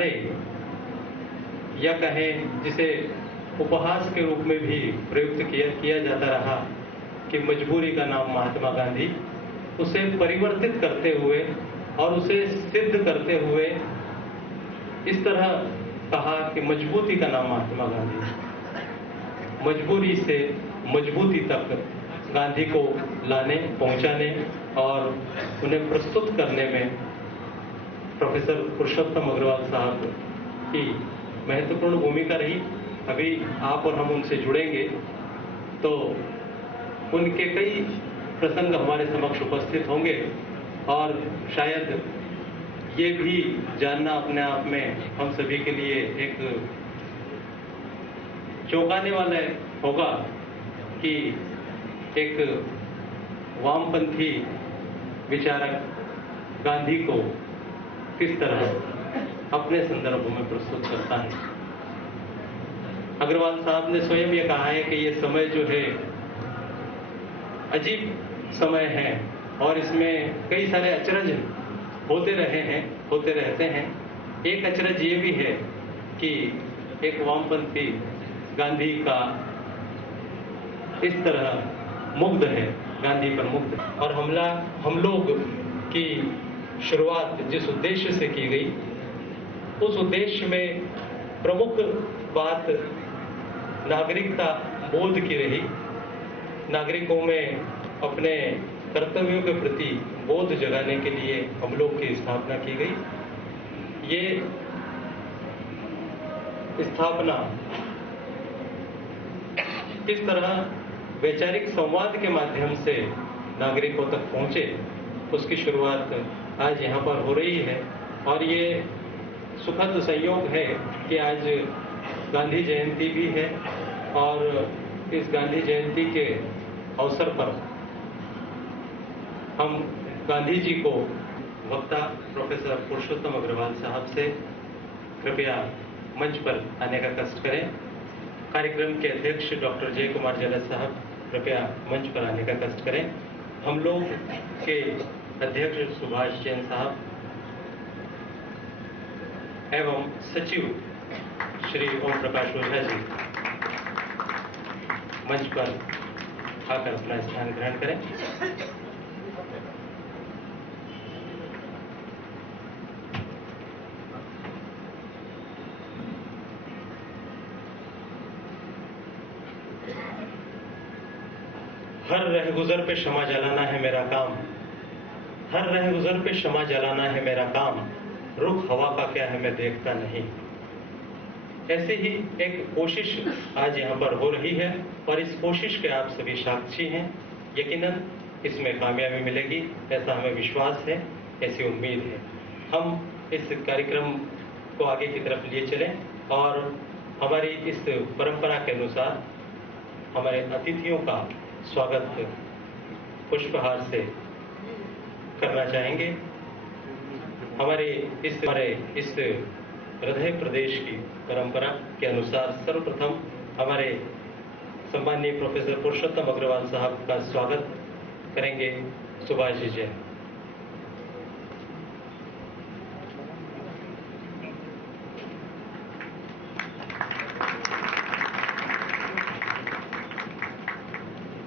नारे या कहें जिसे उपहास के रूप में भी प्रयुक्त किया जाता रहा कि मजबूरी का नाम महात्मा गांधी, उसे परिवर्तित करते हुए और उसे सिद्ध करते हुए इस तरह कहा कि मजबूती का नाम महात्मा गांधी। मजबूरी से मजबूती तक गांधी को लाने, पहुंचाने और उन्हें प्रस्तुत करने में प्रोफेसर पुरुषोत्तम अग्रवाल साहब की महत्वपूर्ण भूमिका रही। अभी आप और हम उनसे जुड़ेंगे तो उनके कई प्रसंग हमारे समक्ष उपस्थित होंगे और शायद ये भी जानना अपने आप में हम सभी के लिए एक चौंकाने वाला होगा कि एक वामपंथी विचारक गांधी को किस तरह अपने संदर्भ में प्रस्तुत करता है। अग्रवाल साहब ने स्वयं ये कहा है कि ये समय जो है अजीब समय है और इसमें कई सारे अचरज होते रहते हैं। एक अचरज ये भी है कि एक वामपंथी गांधी का इस तरह मुग्ध है, गांधी पर मुग्ध, और हम लोग की शुरुआत जिस उद्देश्य से की गई, उस उद्देश्य में प्रमुख बात नागरिकता बोध की रही। नागरिकों में अपने कर्तव्यों के प्रति बोध जगाने के लिए हम लोग की स्थापना की गई। ये स्थापना किस तरह वैचारिक संवाद के माध्यम से नागरिकों तक पहुंचे, उसकी शुरुआत आज यहाँ पर हो रही है। और ये सुखद संयोग है कि आज गांधी जयंती भी है और इस गांधी जयंती के अवसर पर हम गांधी जी को वक्ता प्रोफेसर पुरुषोत्तम अग्रवाल साहब से कृपया मंच पर आने का कष्ट करें। कार्यक्रम के अध्यक्ष डॉक्टर जय कुमार जलद साहब कृपया मंच पर आने का कष्ट करें। हम लोग के अध्यक्ष सुभाष जैन साहब एवं सचिव श्री ओम प्रकाश ओझा जी मंच पर आकर अपना स्थान ग्रहण करें। हर रहगुजर पे क्षमा जलाना है मेरा काम, हर रहगुजर पे क्षमा जलाना है मेरा काम, रुख हवा का क्या है मैं देखता नहीं। ऐसे ही एक कोशिश आज यहाँ पर हो रही है और इस कोशिश के आप सभी साक्षी हैं। यकीनन इसमें कामयाबी मिलेगी, ऐसा हमें विश्वास है, ऐसी उम्मीद है। हम इस कार्यक्रम को आगे की तरफ लिए चलें और हमारी इस परंपरा के अनुसार हमारे अतिथियों का स्वागत पुष्पहार से करना चाहेंगे। हमारे इस हृदय प्रदेश की परंपरा के अनुसार सर्वप्रथम हमारे सम्माननीय प्रोफेसर पुरुषोत्तम अग्रवाल साहब का स्वागत करेंगे सुभाष जी जैन।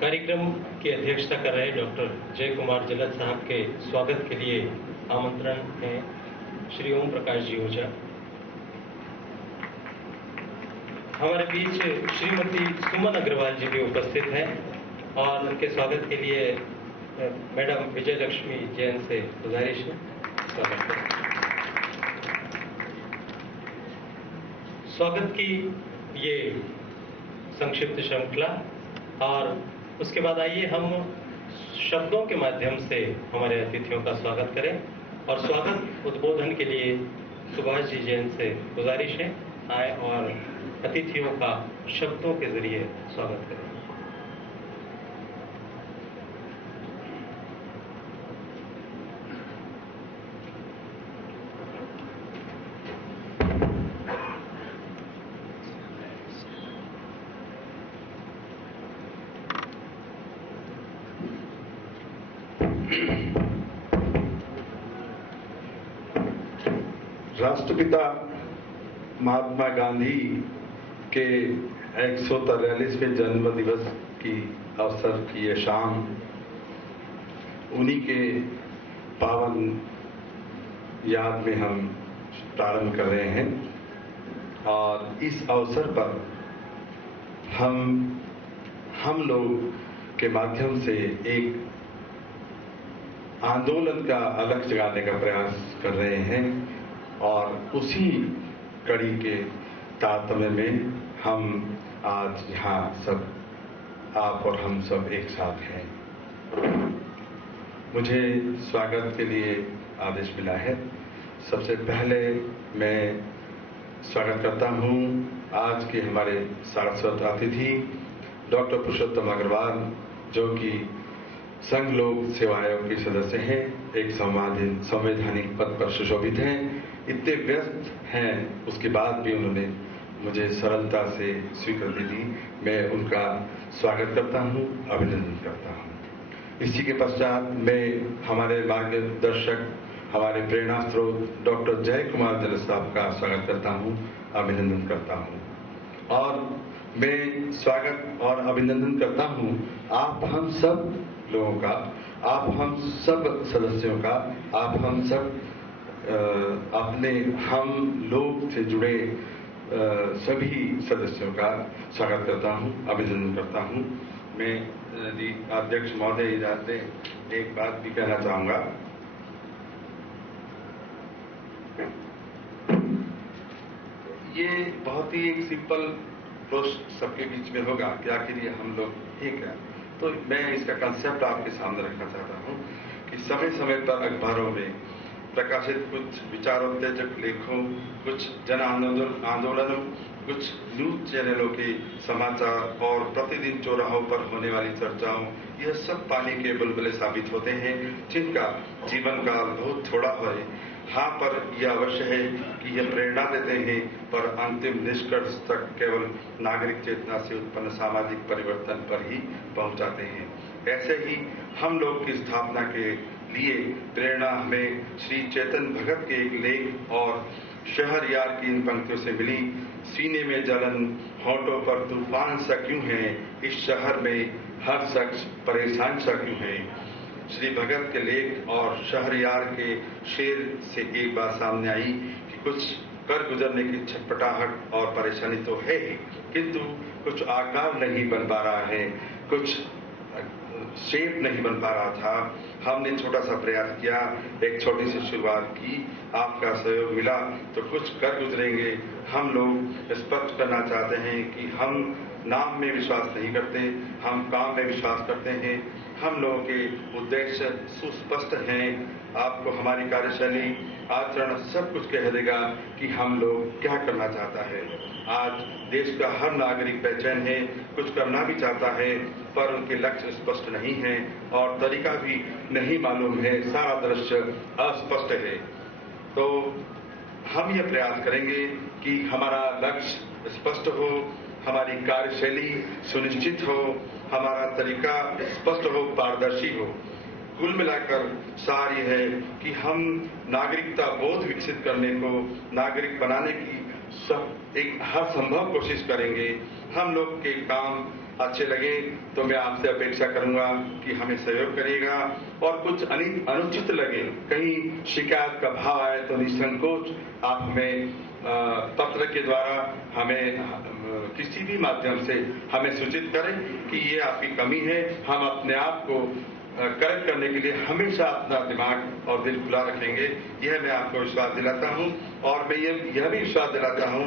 कार्यक्रम की अध्यक्षता कर रहे डॉक्टर जय कुमार जलद साहब के स्वागत के लिए आमंत्रण है श्री ओम प्रकाश जी ओझा। हमारे बीच श्रीमती सुमन अग्रवाल जी भी उपस्थित हैं और उनके स्वागत के लिए मैडम विजय लक्ष्मी जैन से गुजारिश है, स्वागत करें। स्वागत की ये संक्षिप्त श्रृंखला और उसके बाद आइए हम शब्दों के माध्यम से हमारे अतिथियों का स्वागत करें और स्वागत उद्बोधन के लिए सुभाष जी जैन से गुजारिश है आए और अतिथियों का शब्दों के जरिए स्वागत करें। राष्ट्रपिता महात्मा गांधी के 143वें जन्म दिवस की अवसर की ये शाम उन्हीं के पावन याद में हम प्रारंभ कर रहे हैं और इस अवसर पर हम लोग के माध्यम से एक आंदोलन का अलग जगाने का प्रयास कर रहे हैं और उसी कड़ी के तारतम्य में हम आज यहाँ सब आप और हम सब एक साथ हैं। मुझे स्वागत के लिए आदेश मिला है। सबसे पहले मैं स्वागत करता हूँ आज के हमारे सारस्वत अतिथि डॉक्टर पुरुषोत्तम अग्रवाल, जो कि संघ लोक सेवा आयोग के सदस्य हैं, एक संवैधानिक पद पर सुशोभित हैं। इतने व्यस्त हैं उसके बाद भी उन्होंने मुझे सरलता से स्वीकृति दी। मैं उनका स्वागत करता हूं, अभिनंदन करता हूं। इसी के पश्चात मैं हमारे मार्गदर्शक, हमारे प्रेरणा स्रोत डॉक्टर जय कुमार जल साहब का स्वागत करता हूं, अभिनंदन करता हूं। और मैं स्वागत और अभिनंदन करता हूं आप हम सब लोगों का, आप हम सब सदस्यों का, आप हम सब अपने हम लोग से जुड़े सभी सदस्यों का स्वागत करता हूं, अभिनंदन करता हूं। मैं अध्यक्ष महोदय इजाजत दें, एक बात भी कहना चाहूंगा। ये बहुत ही एक सिंपल प्रश्न सबके बीच में होगा कि आखिर ये हम लोग एक है। तो मैं इसका कंसेप्ट आपके सामने रखना चाहता हूं कि समय समय पर अखबारों में प्रकाशित कुछ विचारोत्तेजक लेखों, कुछ जन आंदोलनों, कुछ न्यूज चैनलों के समाचार और प्रतिदिन चौराहों पर होने वाली चर्चाओं, यह सब पानी के बुलबुले साबित होते हैं जिनका जीवन काल बहुत थोड़ा है। हाँ, पर यह अवश्य है कि यह प्रेरणा देते हैं, पर अंतिम निष्कर्ष तक केवल नागरिक चेतना से उत्पन्न सामाजिक परिवर्तन पर ही पहुंचाते हैं। ऐसे ही हम लोग की स्थापना के लिए प्रेरणा हमें श्री चेतन भगत के एक लेख और शहरयार की इन पंक्तियों से मिली। सीने में जलन, होठों पर तूफान सा क्यों है, इस शहर में हर शख्स परेशान सा क्यों है। श्री भगत के लेख और शहरयार के शेर से एक बात सामने आई कि कुछ कर गुजरने की छटपटाहट और परेशानी तो है ही, किंतु कुछ आकार नहीं बन पा रहा है, कुछ शेप नहीं बन पा रहा था। हमने छोटा सा प्रयास किया, एक छोटी सी शुरुआत की, आपका सहयोग मिला तो कुछ कर गुजरेंगे। हम लोग स्पष्ट करना चाहते हैं कि हम नाम में विश्वास नहीं करते, हम काम में विश्वास करते हैं। हम लोगों के उद्देश्य सुस्पष्ट हैं। आपको हमारी कार्यशैली, आचरण सब कुछ कह देगा कि हम लोग क्या करना चाहता है। आज देश का हर नागरिक बेचैन है, कुछ करना भी चाहता है, पर उनके लक्ष्य स्पष्ट नहीं है और तरीका भी नहीं मालूम है, सारा दृश्य अस्पष्ट है। तो हम ये प्रयास करेंगे कि हमारा लक्ष्य स्पष्ट हो, हमारी कार्यशैली सुनिश्चित हो, हमारा तरीका स्पष्ट हो, पारदर्शी हो। कुल मिलाकर सार ये है कि हम नागरिकता बोध विकसित करने को, नागरिक बनाने की एक हर संभव कोशिश करेंगे। हम लोग के काम अच्छे लगे तो मैं आपसे अपेक्षा करूंगा कि हमें सहयोग करिएगा, और कुछ अनुचित लगे, कहीं शिकायत का भाव आए तो निसंकोच आप हमें पत्र के द्वारा, हमें किसी भी माध्यम से हमें सूचित करें कि ये आपकी कमी है। हम अपने आप को करेक्ट करने के लिए हमेशा अपना दिमाग और दिल खुला रखेंगे। यह मैं आपको विश्वास दिलाता हूं, और मैं यह भी विश्वास दिलाता हूं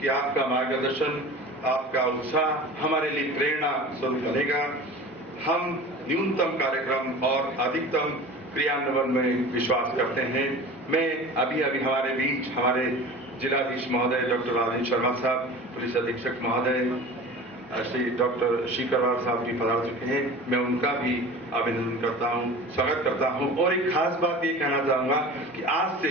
कि आपका मार्गदर्शन, आपका उत्साह हमारे लिए प्रेरणा स्वरूप बनेगा। हम न्यूनतम कार्यक्रम और अधिकतम क्रियान्वयन में विश्वास करते हैं। मैं अभी हमारे बीच हमारे जिलाधीश महोदय डॉक्टर राजेंद्र शर्मा साहब, पुलिस अधीक्षक महोदय श्री डॉक्टर शिकरवार साहब जी पधार चुके हैं। मैं उनका भी अभिनंदन करता हूं, स्वागत करता हूं। और एक खास बात ये कहना चाहूंगा कि आज से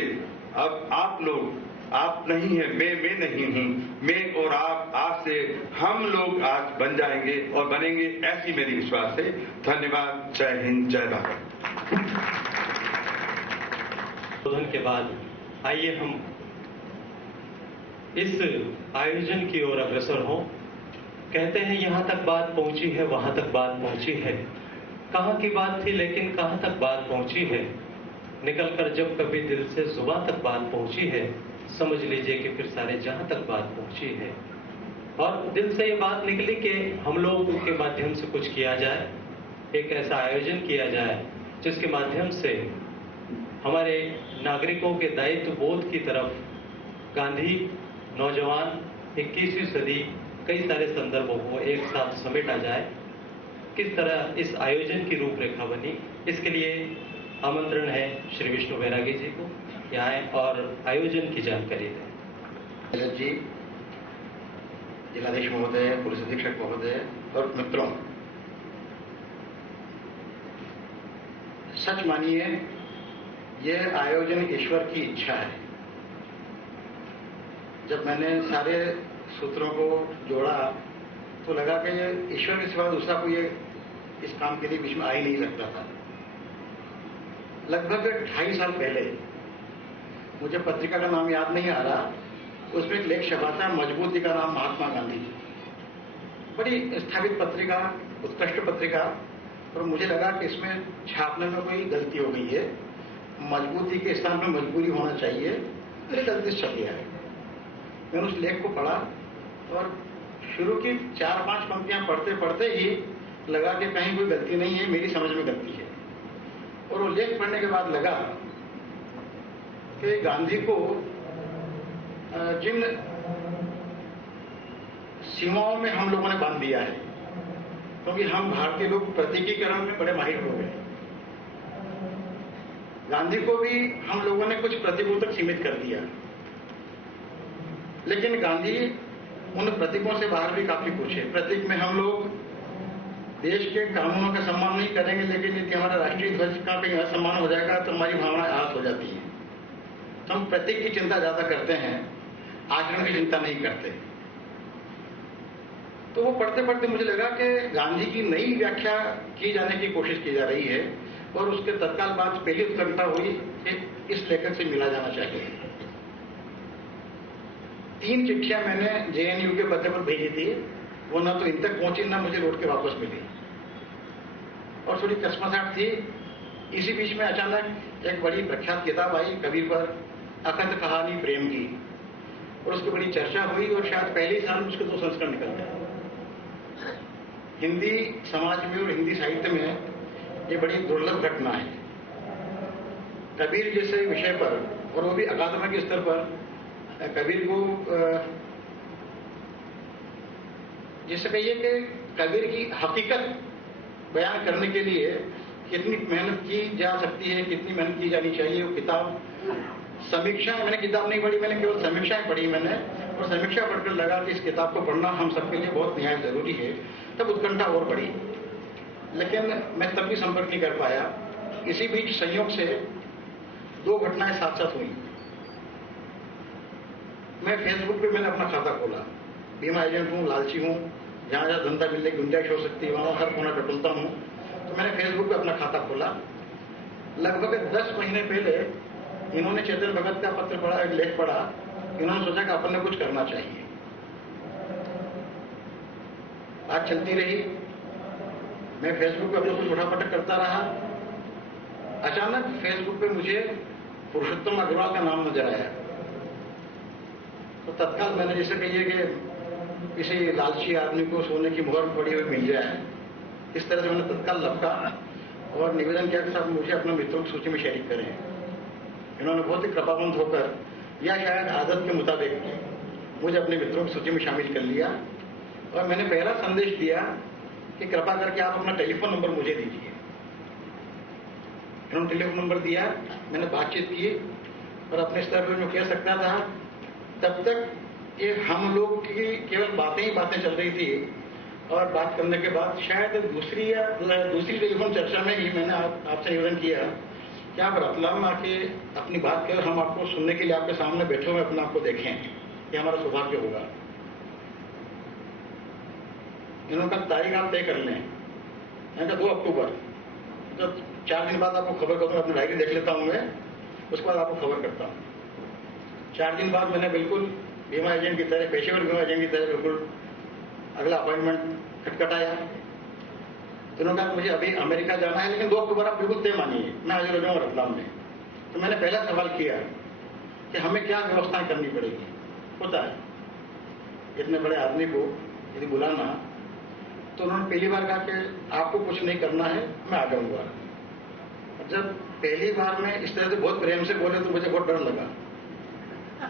अब आप लोग, आप नहीं है, मैं नहीं हूं, मैं और आप, आज से हम लोग आज बन जाएंगे और बनेंगे, ऐसी मेरी विश्वास है। धन्यवाद। जय हिंद, जय भारत। संबोधन के बाद आइए हम इस आयोजन की ओर अग्रसर हों। कहते हैं यहाँ तक बात पहुँची है, वहाँ तक बात पहुँची है। कहाँ की बात थी लेकिन कहाँ तक बात पहुँची है। निकल कर जब कभी दिल से जुबां तक बात पहुँची है, समझ लीजिए कि फिर सारे जहाँ तक बात पहुँची है। और दिल से ये बात निकली कि हम लोग के माध्यम से कुछ किया जाए, एक ऐसा आयोजन किया जाए जिसके माध्यम से हमारे नागरिकों के दायित्व बोध की तरफ गांधी, नौजवान, 21वीं सदी, कई सारे संदर्भों को एक साथ समेटा जाए। किस तरह इस आयोजन की रूपरेखा बनी, इसके लिए आमंत्रण है श्री विष्णु बैरागी जी को कि आए और आयोजन की जानकारी दें। जी, जिलाधीश महोदय, पुलिस अधीक्षक महोदय और मित्रों, सच मानिए यह आयोजन ईश्वर की इच्छा है। जब मैंने सारे सूत्रों को जोड़ा तो लगा कि ईश्वर के सिवा दूसरा कोई इस काम के लिए बीच में आ ही नहीं सकता था। लगभग 2.5 साल पहले, मुझे पत्रिका का नाम याद नहीं आ रहा, उसमें एक लेख छपा था, मजबूती का नाम महात्मा गांधी। बड़ी स्थापित पत्रिका, उत्कृष्ट पत्रिका, और मुझे लगा कि इसमें छापने में कोई गलती हो गई है, मजबूती के स्थान में मजबूरी होना चाहिए, तो गलती छप गया है। मैंने उस लेख को पढ़ा और शुरू की 4-5 पंक्तियां पढ़ते पढ़ते ही लगा कि कहीं कोई गलती नहीं है, मेरी समझ में गलती है। और वो लेख पढ़ने के बाद लगा कि गांधी को जिन सीमाओं में हम लोगों ने बांध दिया है, क्योंकि हम भारतीय लोग प्रतीकीकरण में बड़े माहिर हो गए, गांधी को भी हम लोगों ने कुछ प्रतीकों तक सीमित कर दिया। लेकिन गांधी उन प्रतीकों से बाहर भी काफी कुछ है। प्रतीक में हम लोग देश के कानूनों का सम्मान नहीं करेंगे, लेकिन यदि हमारा राष्ट्रीय ध्वज का कहीं असम्मान हो जाएगा तो हमारी भावनाएं आहत हो जाती हैं। हम प्रतीक की चिंता ज्यादा करते हैं, आचरण की चिंता नहीं करते। तो वो पढ़ते पढ़ते मुझे लगा कि गांधी की नई व्याख्या की जाने की कोशिश की जा रही है, और उसके तत्काल बाद पहली उत्कंठा हुई कि इस लेखक से मिला जाना चाहिए। 3 चिट्ठियां मैंने जेएनयू के पते पर भेजी थी, वो ना तो इन तक पहुंची ना मुझे लौट के वापस मिली, और थोड़ी कसमसाहट थी। इसी बीच में अचानक एक बड़ी प्रख्यात किताब आई कबीर पर, अकथ कहानी प्रेम की, और उसकी बड़ी चर्चा हुई, और शायद पहले ही साल उसके 2 संस्करण निकल गए। हिंदी समाज में और हिंदी साहित्य में ये बड़ी दुर्लभ घटना है। कबीर जैसे विषय पर, और वो भी अकादमिक स्तर पर, कबीर को जैसे कहिए कि कबीर की हकीकत बयान करने के लिए कितनी मेहनत की जा सकती है, कितनी मेहनत की जानी चाहिए। वो किताब समीक्षा, मैंने किताब नहीं पढ़ी, मैंने केवल समीक्षाएं पढ़ी मैंने, और समीक्षा पढ़कर लगा कि इस किताब को पढ़ना हम सबके लिए बहुत निहायत जरूरी है। तब उत्कंठा और बढ़ी, लेकिन मैं तब भी संपर्क नहीं कर पाया। इसी बीच संयोग से 2 घटनाएं साथ साथ हुई। मैं फेसबुक पे मैंने अपना खाता खोला, बीमा एजेंट हूँ, लालची हूँ, जहां जहां धंधा मिलने की गुंजाइश हो सकती है वहां हर कोना टटोलता हूँ। तो मैंने फेसबुक पे अपना खाता खोला। लगभग 10 महीने पहले इन्होंने चेतन भगत का पत्र पढ़ा, एक लेख पढ़ा, इन्होंने सोचा कि अपन ने कुछ करना चाहिए। बात चलती रही, मैं फेसबुक पे अपना कुछ उठापटक करता रहा। अचानक फेसबुक पे मुझे पुरुषोत्तम अग्रवाल का नाम नजर आया। तो तत्काल मैंने जैसे कहिए कि किसी लालची आदमी को सोने की मुहर पड़ी हुई मिल जाए, इस तरह से मैंने तत्काल लपका और निवेदन किया कि साहब मुझे अपने मित्रों की सूची में शरीक करें। इन्होंने बहुत ही कृपावंत होकर, या शायद आदत के मुताबिक, मुझे अपने मित्रों की सूची में शामिल कर लिया। और मैंने पहला संदेश दिया कि कृपा करके आप अपना टेलीफोन नंबर मुझे दीजिए। इन्होंने टेलीफोन नंबर दिया, मैंने बातचीत की, और अपने स्तर पर जो कह सकता था तब तक कि हम लोग की केवल बातें ही बातें चल रही थी। और बात करने के बाद शायद दूसरी टेलीफोन चर्चा में ही मैंने आपसे निवेदन किया कि आप रतलाम में आके अपनी बात करें, हम आपको सुनने के लिए आपके सामने बैठे हुए अपने आपको देखें, ये हमारा सौभाग्य होगा। इन्होंने कहा तारीख आप तय कर लें। मैंने कहा 2 अक्टूबर, तो 4 दिन बाद आपको खबर करता हूँ, अपनी डायरी देख लेता हूँ मैं, उसके बाद आपको खबर करता हूँ। 4 दिन बाद मैंने बिल्कुल बीमा एजेंट की तरह, पेशेवर बीमा एजेंट की तरह बिल्कुल अगला अपॉइंटमेंट खटखटाया। तो उन्होंने कहा मुझे अभी अमेरिका जाना है, लेकिन 2 अक्टूबर आप बिल्कुल तय मानिए, मैं हाजिर हो जाऊंगा रतलाम में। तो मैंने पहला सवाल किया कि हमें क्या व्यवस्था करनी पड़ेगी। होता है इतने बड़े आदमी को यदि बुलाना, तो उन्होंने पहली बार कहा कि आपको कुछ नहीं करना है, मैं आ जाऊंगा। जब पहली बार में इस तरह से बहुत प्रेम से बोले तो मुझे बहुत डर लगा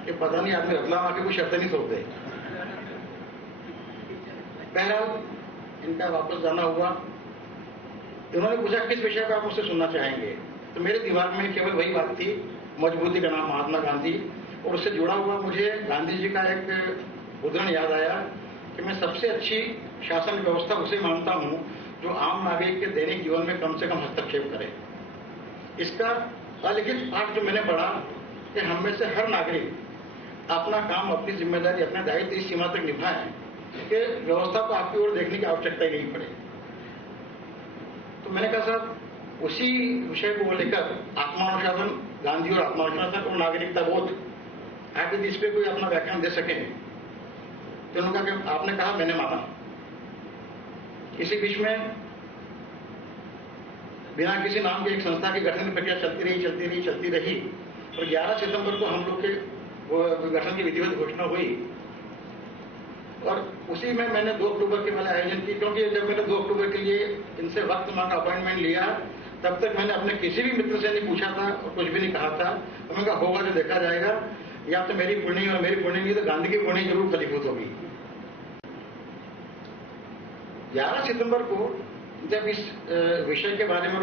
कि पता नहीं आदमी रतलाम आके कोई शर्त नहीं सोचते। बहरहाल इनका वापस जाना हुआ। उन्होंने पूछा किस विषय पर आप मुझसे सुनना चाहेंगे। तो मेरे दिमाग में केवल वही बात थी, मजबूती का नाम महात्मा गांधी, और उससे जुड़ा हुआ मुझे गांधी जी का एक उदाहरण याद आया कि मैं सबसे अच्छी शासन व्यवस्था उसे मानता हूं जो आम नागरिक के दैनिक जीवन में कम से कम हस्तक्षेप करे। इसका अलिखित पाठ जो मैंने पढ़ा कि हम में से हर नागरिक अपना काम, अपनी जिम्मेदारी, अपने दायित्व इस सीमा तक निभाएं कि व्यवस्था को आपकी ओर देखने की आवश्यकता ही नहीं पड़े। तो मैंने कहा साहब, उसी विषय को लेकर आत्मानुशासन, गांधी और आत्मानुशासन और नागरिकता बोध, आप यदि इस पर कोई अपना व्याख्यान दे सकें। तो उन्होंने कहा कि आपने कहा, मैंने माना। इसी बीच में बिना किसी नाम की एक संस्था की गठन की प्रक्रिया चलती रही और 11 सितंबर को हम लोग के गठन की विधिवत घोषणा हुई। और उसी में मैंने 2 अक्टूबर के पहले आयोजन की, क्योंकि जब मैंने 2 अक्टूबर के लिए इनसे वक्त मांगा, अपॉइंटमेंट लिया, तब तक मैंने अपने किसी भी मित्र से नहीं पूछा था और कुछ भी नहीं कहा था। तो मैंने कहा होगा जो देखा जाएगा, या तो मेरी पुण्य और मेरी पुण्य नहीं तो गांधी की पुण्य जरूर फलीभूत होगी। 11 सितंबर को जब इस विषय के बारे में,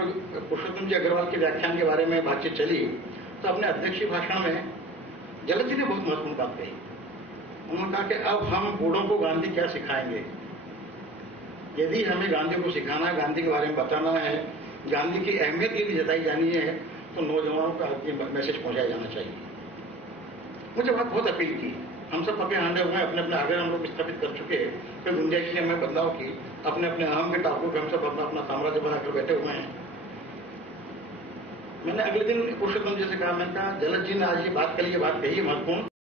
पुरुषोत्तम जी अग्रवाल के व्याख्यान के बारे में बातचीत चली, तो अपने अध्यक्षीय भाषण में जलद जी ने बहुत महत्वपूर्ण बात कही। उन्होंने कहा कि अब हम बूढ़ों को गांधी क्या सिखाएंगे। यदि हमें गांधी को सिखाना है, गांधी के बारे में बताना है, गांधी की अहमियत यदि जताई जानी है, तो नौजवानों का ये मैसेज पहुंचाया जाना चाहिए। मुझे बात बहुत अपील की। हम सब पके हांडे हुए, अपने अपने आगे हम लोग स्थापित कर चुके, फिर गुंजाइश ने हमें बदलाव की, अपने अपने अहम के टापू पे हम सब अपना अपना साम्राज्य बनाकर बैठे हुए हैं। मैंने अगले दिन पुरुषोत्तम जी से कहा, मैंने कहा जलद जी ने आज ये बात कही, ये बात कही महत्वपूर्ण।